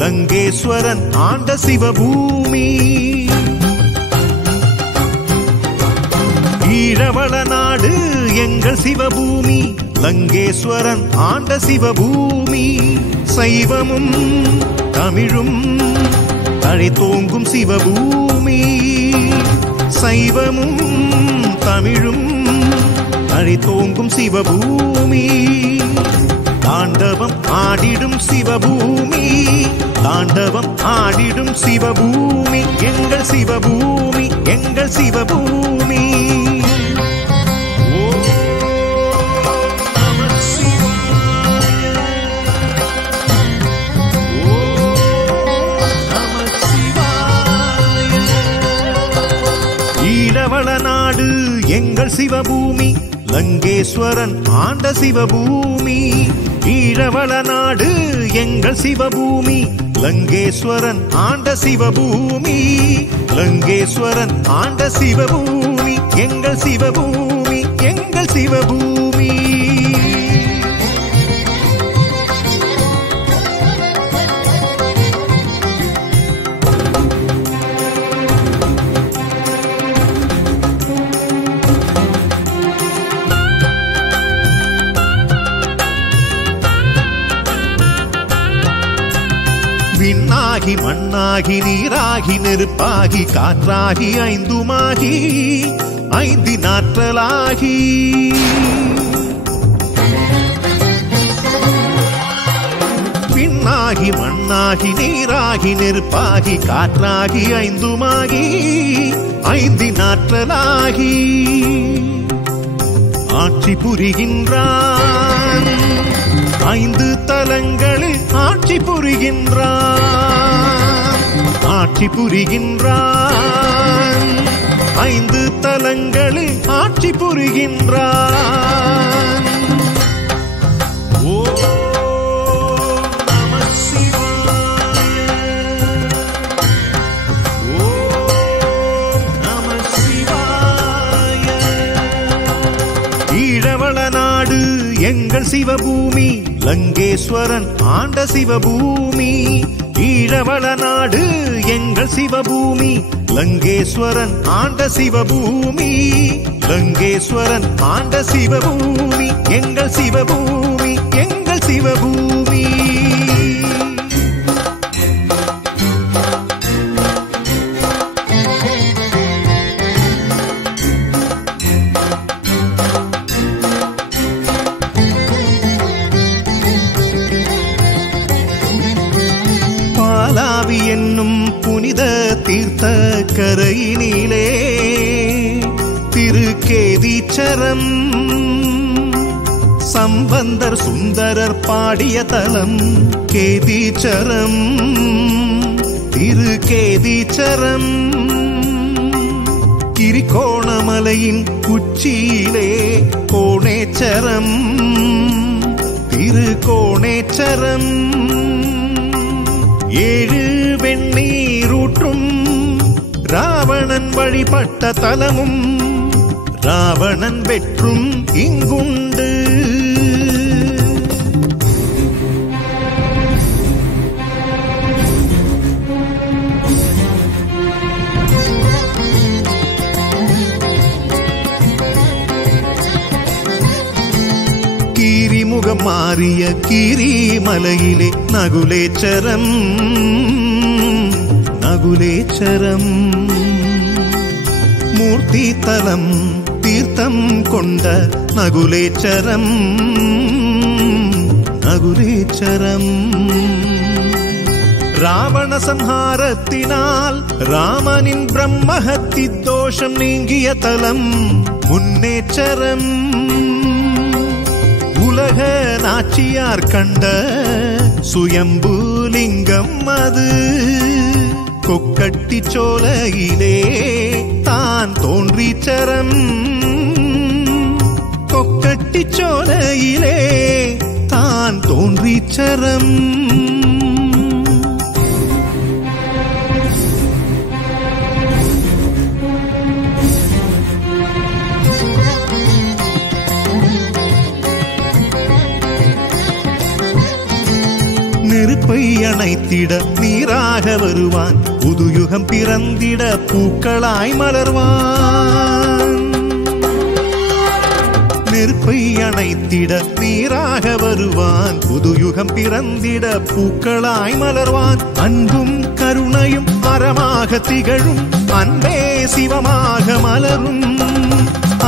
லங்கேஸ்வரன் ஆண்ட சிவபூமி. ஈழவள நாடு எங்கள் சிவபூமி, லங்கேஸ்வரன் ஆண்ட சிவபூமி. சைவமும் தமிழும் தழைத்தோங்கும் சிவபூமி. சைவமும் தமிழும் தழைத்தோங்கும் சிவபூமி. தாண்டவம் ஆடிடும் சிவபூமி, தாண்டவம் ஆடிடும் சிவபூமி. எங்கள் சிவபூமி, எங்கள் சிவபூமி. ஈழவள நாடு எங்கள் சிவபூமி, லங்கேஸ்வரன் ஆண்ட சிவபூமி. ஈழவள நாடு எங்கள் சிவபூமி, லங்கேஸ்வரன் ஆண்ட சிவபூமி. லங்கேஸ்வரன் ஆண்ட சிவபூமி, எங்கள் சிவபூமி, எங்கள் சிவபூமி. விண்ணாகி மண்ணாகி நீராகி நெருப்பாகி காற்றாகி ஐந்துமாகி ஐந்தினாற்றலாகி. விண்ணாகி மண்ணாகி நீராகி நெருப்பாகி காற்றாகி ஐந்துமாகி ஐந்தினாற்றலாகி. ஆட்சி புரிகின்றான் ஐந்து தலங்களில் ஆட்சி புரிகின்றான். ஆட்சி புரிகின்றான் ஐந்து தலங்களில் ஆட்சி புரிகின்றான். ஓம் நமः சிவாய, ஓம் நமः சிவாய. ஈழவள நாடு எங்கள் சிவபூமி, லங்கேஸ்வரன் ஆண்ட சிவபூமி. ஈழவள நாடு எங்கள் சிவபூமி, லங்கேஸ்வரன் ஆண்ட சிவபூமி. லங்கேஸ்வரன் ஆண்ட சிவபூமி, எங்கள் சிவபூமி, எங்கள் சிவபூமி. பாலாவி என்னும் புனித தீர்த்த கரையினிலே திருக்கேதீச்சரம் சம்பந்தர் சுந்தரர் பாடிய தலம் கேதீச்சரம். திருக்கேதீச்சரம் கிரிகோணமலையின் உச்சியிலே கோணேச்சரம். திருக்கோணேச்சரம் ஏழு வெண்ணீரூற்றும் ராவணன் வழிபட்ட தலமும் ராவணன் வெற்றும் இங்குண்டு. கீரிமுகம் மாறிய கீரிமலையிலே நகுலேச்சரம். நகுலேச்சரம் மூர்த்தி தலம் தீர்த்தம் கொண்ட நகுலேச்சரம். நகுலேச்சரம் ராவண சம்ஹாரத்தினால் ராமனின் பிரம்மஹத்தி தோஷம் நீங்கிய தலம் முன்னேச்சரம். உலக நாச்சியார் கண்ட சுயம்புலிங்கம் அது கொக்கட்டி சோலையிலே தான் தோன்றிச்சரம். கொக்கட்டி சோலையிலே தான் தோன்றிச்சரம். நெருப்பை அணைத்திட நீராக வருவான் புதுயுகம் பிறந்திட பூக்களாய் மலர்வான் நெருப்பை அணைத்திட நீராக வருவான் புதுயுகம் பிறந்திட பூக்களாய் மலர்வான் அன்பும் கருணையும் அறமாக திகழும் அன்பே சிவமாக மலரும்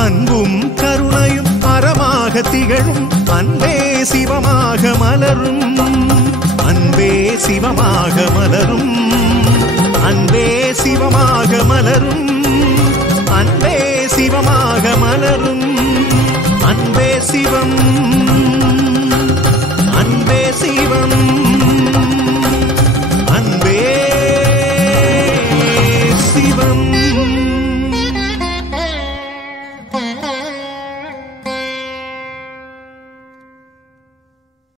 அன்பும் கருணையும் அறமாக திகழும் அன்பே சிவமாக மலரும் அன்பே சிவமாக மலரும் அன்பே சிவமாக மலரும் அன்பே சிவமாக மலரும் அன்பே சிவம் அன்பே சிவம்